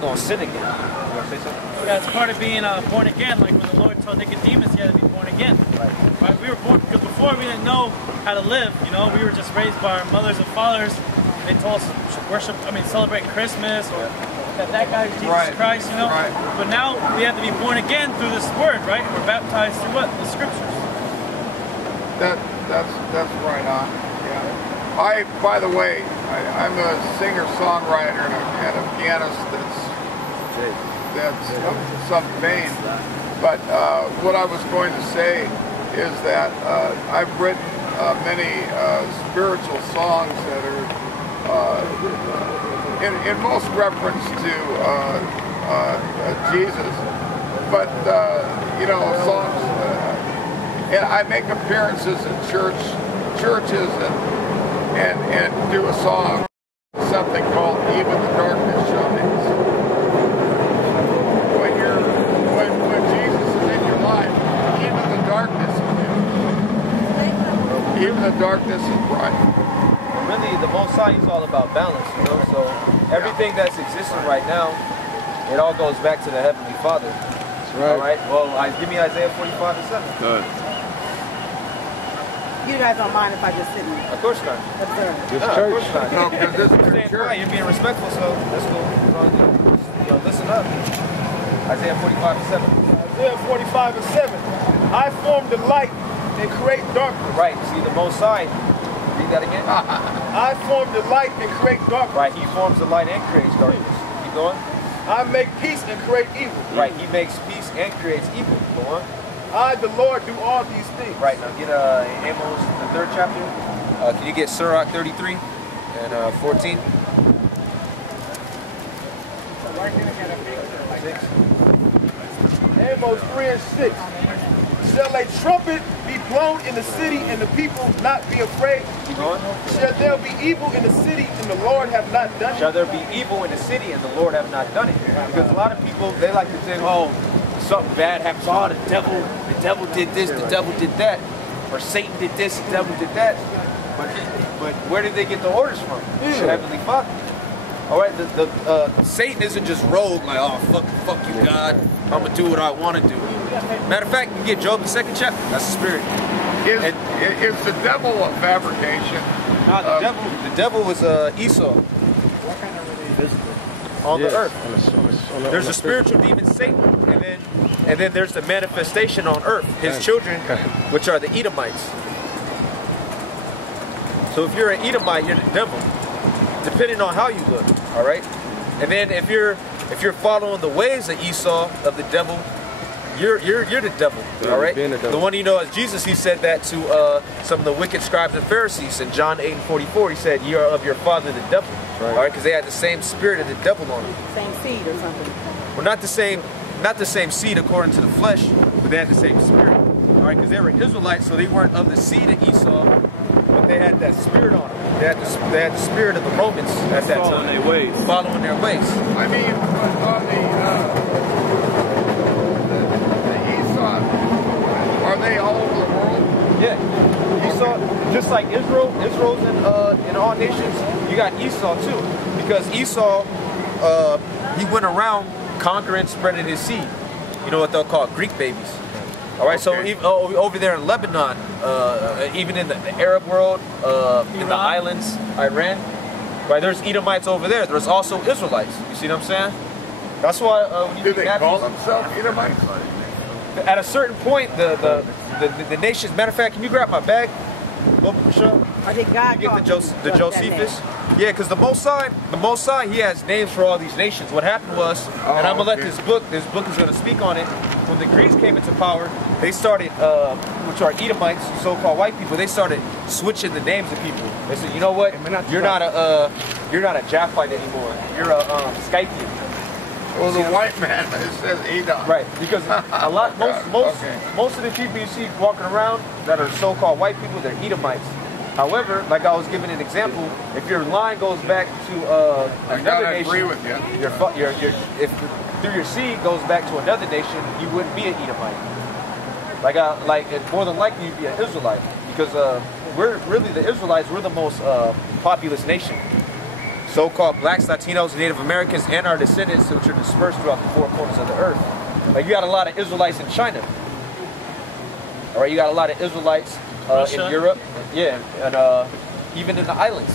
not going to sin again. You want to say something? Yeah, it's part of being born again, like when the Lord told Nicodemus he had to be born again. Right? We were born, because before we didn't know how to live, you know, we were just raised by our mothers and fathers. They told us to celebrate Christmas, or that guy is Jesus Christ, you know. But now we have to be born again through this word, right? We're baptized through what? The scriptures. That's right on. Yeah. By the way, I'm a singer-songwriter and a pianist that's some vein. But what I was going to say is that I've written many spiritual songs that are in most reference to Jesus, but you know, songs. And I make appearances in churches and do a song, something called "Even the Darkness Shines." When Jesus is in your life, even the darkness is there. Even the darkness is bright. Really, the Most High is all about balance, you know. So everything that's existing right now, it all goes back to the Heavenly Father. That's right. All right. Well, give me Isaiah 45:7. Good. You guys don't mind if I just sit and Of course not. observe? No, of course not. No, because this is You're quiet, you're being respectful, so that's cool. You know, listen up. Isaiah 45:7. Isaiah 45:7. I form the light and create darkness. Right. See, the Most High. Read that again. I form the light and create darkness. Right. He forms the light and creates darkness. Keep going. I make peace and create evil. Right. He makes peace and creates evil. Go on. I, the Lord, do all these things. Right. Now get Amos, the 3rd chapter. Can you get Sirach 33 and 14? Amos 3:6. Shall a trumpet be blown in the city and the people not be afraid? Keep going. Shall there be evil in the city and the Lord have not done Shall it? there be evil in the city and the Lord have not done it? Because a lot of people, they like to think, oh, something bad happens. Oh, the devil did this, the devil did that. Or Satan did this, the devil did that. But where did they get the orders from? The Heavenly Father. All right, Satan isn't just rogue like, oh, fuck you, God. I'm going to do what I want to do. Matter of fact, you get Job the 2nd chapter. That's the spirit. Is the devil a fabrication? No, the devil was Esau. On the earth. There's a spiritual demon, Satan, and then there's the manifestation on earth, his children, which are the Edomites. So if you're an Edomite, you're the devil, depending on how you look. All right, and then if you're following the ways of Esau, of the devil, you're the devil. All right, the one you know as Jesus. He said that to some of the wicked scribes and Pharisees in John 8:44. He said, "You are of your father, the devil." All right, because they had the same spirit of the devil on them. Same seed or something? Well, not the same seed according to the flesh, but they had the same spirit. All right, because they were Israelites, so they weren't of the seed of Esau, but they had that spirit on them. They had the spirit of the Romans at that time. Following their ways. Following their ways. I mean, on the Esau, are they all over the world? Yeah. Esau, just like Israel's in all nations, you got Esau too. Because Esau, he went around conquering, spreading his seed. You know what they'll call Greek babies. All right, so even, over there in Lebanon, even in the Arab world, in the islands, Iran, right? There's Edomites over there. There's also Israelites. You see what I'm saying? That's why when you Do they call themselves Edomites? at a certain point, the nations. Matter of fact, can you grab my bag? Go, Michelle. Or did God You get the that Josephus? Yeah, because the Most High, he has names for all these nations. What happened was, and I'm gonna let this book is gonna speak on it. When the Greeks came into power, they started, which are Edomites, so-called white people. They started switching the names of people. They said, you know what? You're not a Japhite anymore. You're a Scythian. Well, the white man says Edom. Right, because most of the people you see walking around that are so-called white people, they're Edomites. However, like I was giving an example, if your line goes back to another nation, agree with you. If through your seed goes back to another nation, you wouldn't be an Edomite. Like more than likely you'd be an Israelite, because we're really the Israelites. We're the most populous nation. so-called blacks, Latinos, Native Americans, and our descendants, which are dispersed throughout the four corners of the earth. Like you got a lot of Israelites in China. All right, you got a lot of Israelites in Europe, yeah, and even in the islands.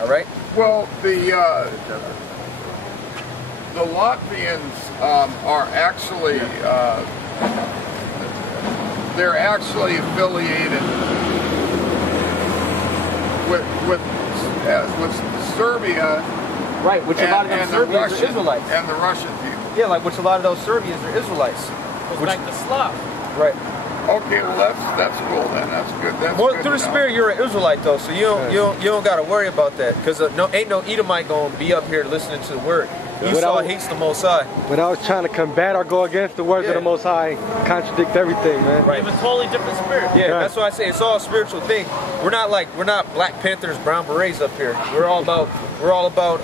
All right. Well, the Latvians are actually they're actually affiliated with Serbia, right? Which a lot of them Serbians are Israelites, and the Russian people. Yeah, like which a lot of those Serbians are Israelites. Goes back to Slav. Right. Okay, well that's cool then. That's good. That's More good through the spirit, you're an Israelite though, so you don't got to worry about that, because ain't no Edomite gonna be up here listening to the word. Esau hates the Most High. When I was trying to combat or go against the words of the Most High, contradict everything, man. Right. It's a totally different spirit. Yeah, that's why I say it's all a spiritual thing. We're not Black Panthers, Brown Berets up here.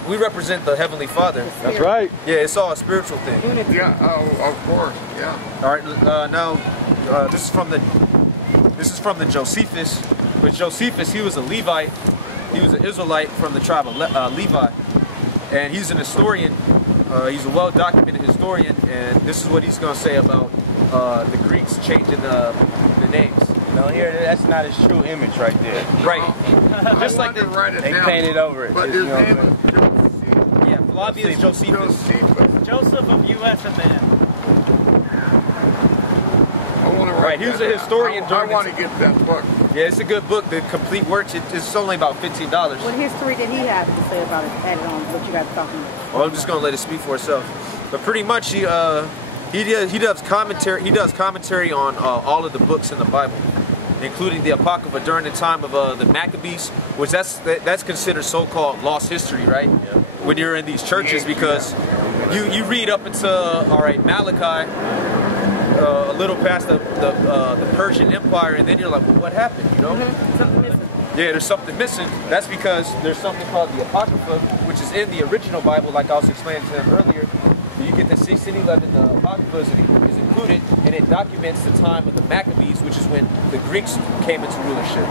We represent the Heavenly Father. That's right. Yeah, it's all a spiritual thing. Yeah, of course, yeah. All right, now this is from the Josephus. But Josephus, he was a Levite. He was an Israelite from the tribe of Levi. And he's an historian. He's a well-documented historian, and this is what he's going to say about the Greeks changing the names. No, here, that's not his true image right there. Right. Just like they painted over it. But his name is Josephus. Yeah, Flavius Josephus. Joseph of U.S. at the end. Right, he was a historian. I want to get that book. Yeah, it's a good book. The complete works. It's only about $15. What history did he have to say about it, added on what you guys are talking about? Well, I'm just gonna let it speak for itself. But pretty much, he does commentary. He does commentary on all of the books in the Bible, including the Apocrypha during the time of the Maccabees, which that's considered so-called lost history, right? Yeah. When you're in these churches, because you read up into Malachi. A little past the Persian Empire, and then you're like, well, what happened, you know? Something missing. Yeah, there's something missing. That's because there's something called the Apocrypha, which is in the original Bible, like I was explaining to them earlier. You get the 1611, the Apocrypha is included, and it documents the time of the Maccabees, which is when the Greeks came into rulership.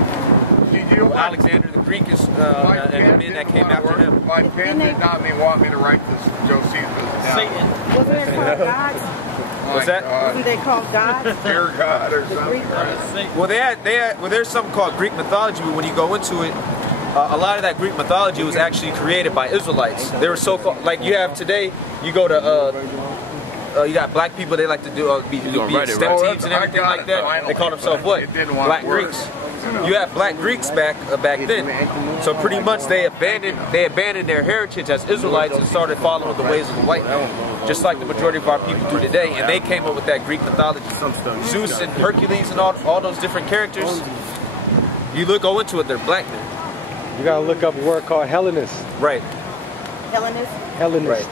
Alexander the Greek is, and the men that came after him. My pen did not want me to write this Josephus down. Satan. Wasn't there called gods? What's that? Wasn't they called gods? Dear God or something. Well, there's something called Greek mythology, but when you go into it, a lot of that Greek mythology was actually created by Israelites. They were so-called, like you have today, you go to, you got black people, they like to be step teams and everything like that. They call themselves what? Black Greeks. You have black Greeks back then. So pretty much they abandoned their heritage as Israelites and started following the ways of the white man, just like the majority of our people do today. And they came up with that Greek mythology. Zeus and Hercules and all those different characters. You go into it, they're black then. You gotta look up a word called Hellenist. Right. Hellenist? Hellenist. Right.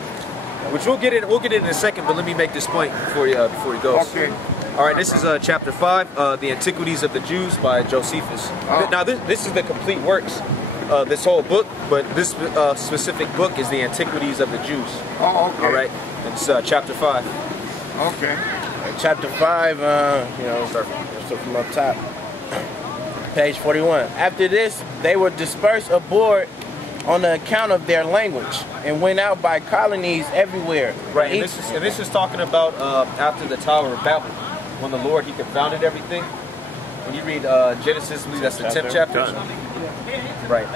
Which we'll get in a second, but let me make this point before he goes. Okay. All right, this is chapter 5, The Antiquities of the Jews by Josephus. Now, this is the complete works, this whole book, but this specific book is The Antiquities of the Jews. Oh, okay. All right, it's chapter 5. Okay. Chapter 5, start from up top. Page 41. After this, they were dispersed abroad on the account of their language and went out by colonies everywhere. Right, and this is talking about after the Tower of Babel, when the Lord, he confounded everything. When you read Genesis, I believe that's the 10th chapter. Right.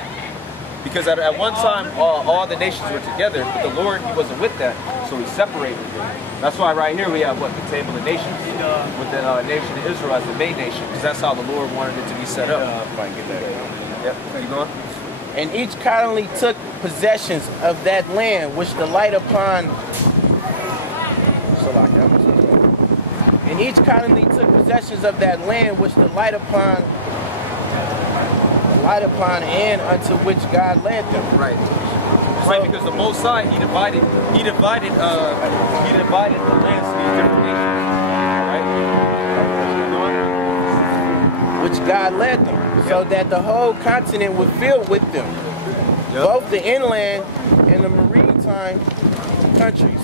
Because at one time, all the nations were together, but the Lord, he wasn't with that, so he separated them. That's why right here we have, the Table of Nations, with the nation of Israel as the main nation, because that's how the Lord wanted it to be set up. Yep, keep going. And each colony took possessions of that land which the light upon. And each colony took possessions of that land which the light upon, and unto which God led them. Right. Right, because the Most High, he divided the lands to these different nations. Right? Which God led them, so that the whole continent would fill with them, both the inland and the maritime countries.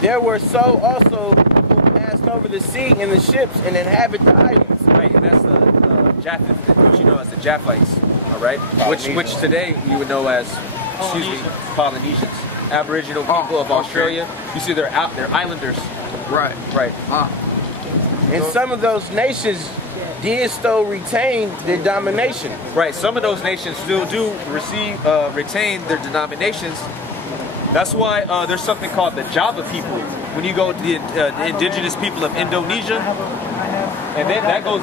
There were so also who passed over the sea in the ships and inhabit the islands. Right, and that's the Japheth, which you know as the Japhites. All right, which today you would know as Polynesians, Aboriginal people of Australia. You see, they're islanders. Right. Right. And some of those nations did still retain their domination. Right. Some of those nations still do retain their denominations. That's why there's something called the Java people. When you go to the indigenous people of Indonesia, and then that goes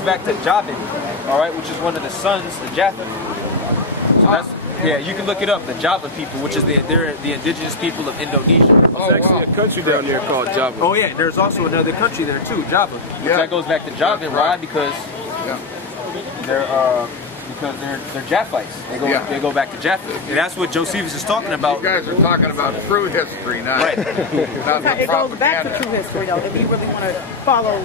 back to Javan, all right, which is one of the sons, the Javan. So that's, yeah, you can look it up, the Java people, which is they're the indigenous people of Indonesia. There's actually a country down there called Java. Oh yeah, there's also another country there too, Java. Yeah. That goes back to Javan. Why? Because they're Japhites. They go back to Jaffa. And that's what Josephus is talking about. You guys are talking about true history, not, Right. not the It goes back to propaganda. true history, though. If you really want to follow,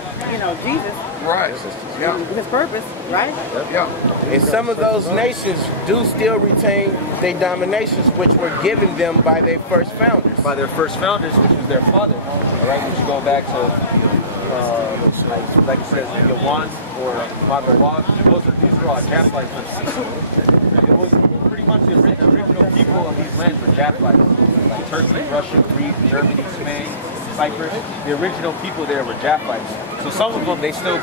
Jesus, Right. Yeah. his purpose, right? Yeah. And some of those nations do still retain their dominations, which were given them by their first founders. By their first founders, which was their father. All right, which you go back to, like it says, Yawan or Magawag. These are all Japhites. It was pretty much the original people of these lands were Japhites, like Turkey, Russia, Greece, Germany, Spain, Cyprus. The original people there were Japhites. So some of them they still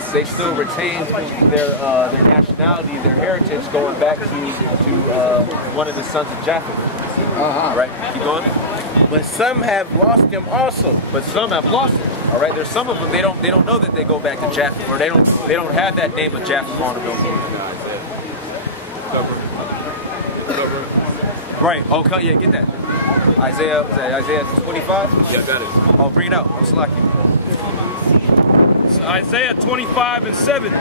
retain their nationality, their heritage, going back to one of the sons of Japheth. Right? Keep going. But some have lost them also. But some have lost it. All right, there's some of them they don't know that they go back to Japheth, or they don't have that name of Japheth on them no more. Right. Okay. Yeah. Get that. Isaiah. Was that Isaiah 25? Yeah, got it. Oh, bring it out. I'm slacking. It's Isaiah 25:7.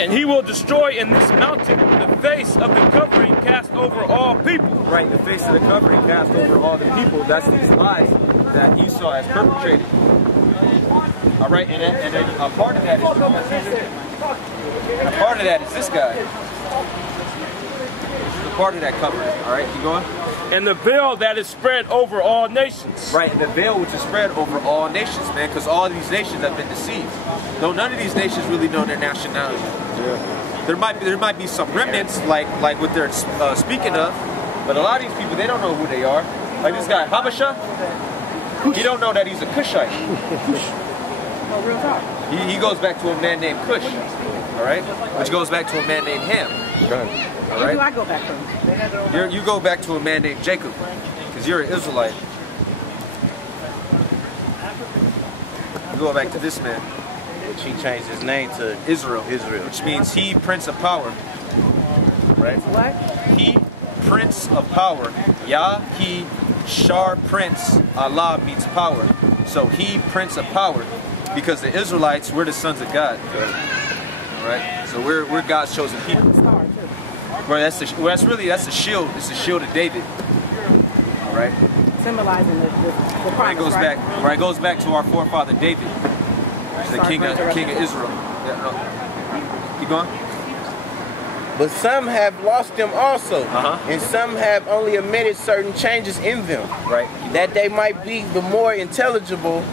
And he will destroy in this mountain the face of the covering cast over all people. Right. The face of the covering cast over all the people. That's these lies that Esau has perpetrated. All right. And a part of that is this guy. Part of that covering. All right, keep going. And the veil that is spread over all nations. Right, and the veil which is spread over all nations, man, because all these nations have been deceived. Though none of these nations really know their nationality. Yeah. There might be some remnants like what they're speaking of, but a lot of these people, they don't know who they are. Like this guy Habasha, he don't know that he's a Cushite. No, real talk. He goes back to a man named Cush, all right, which goes back to a man named Ham. All Where do I right? go back from? You go back to a man named Jacob, because you're an Israelite. You go back to this man. Which he changed his name to Israel. Israel. Which means he, Prince of Power. Right? What? He, Prince of Power. Yah, he, Shar, Prince. Allah means power. So he, Prince of Power. Because the Israelites, we're the sons of God. Right? So we're God's chosen people. Right, that's the shield. It's the shield of David. All right. Symbolizing the promise, It goes right? back. Right, it goes back to our forefather David, the king of Israel. Yeah, no. Keep going. But some have lost them also, Uh-huh. and some have only omitted certain changes in them, Right. that they might be the more intelligible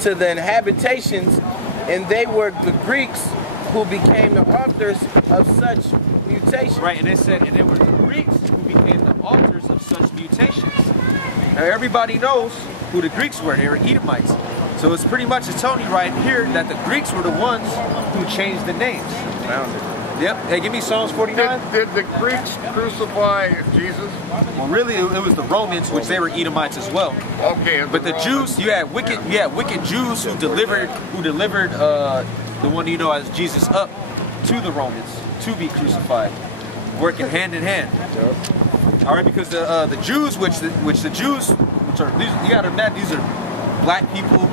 to the habitations, and they were the Greeks who became the authors of such mutations. Right, and it said, and it were the Greeks who became the authors of such mutations. Now everybody knows who the Greeks were. They were Edomites. So it's pretty much it's telling you right here that the Greeks were the ones who changed the names. Yep. Hey, give me Psalms 49. Did the Greeks crucify Jesus? Well, really, it was the Romans, which they were Edomites as well. Okay. But the Jews, you had wicked Jews who delivered the one you know as Jesus up to the Romans to be crucified, working hand in hand. All right, because the Jews, which are you got to imagine these are black people,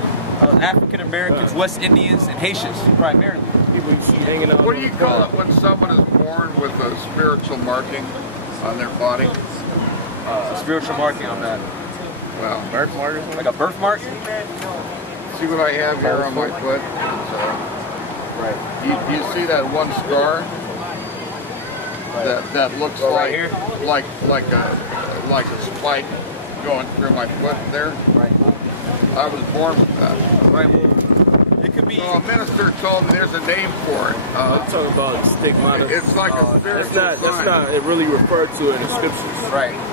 African Americans, West Indians, and Haitians primarily. What do you call it when someone is born with a spiritual marking on their body? A spiritual marking on that. Well, Birthmark? Like a birthmark? see what I have here on my foot? Right. You see that one scar? That looks like a spike going through my foot there. Right. I was born with that. Right. Well, could be. So a minister told me there's a name for it. I'm talking about stigmata. It's like a spiritual That's not really referred to in the scriptures. Right.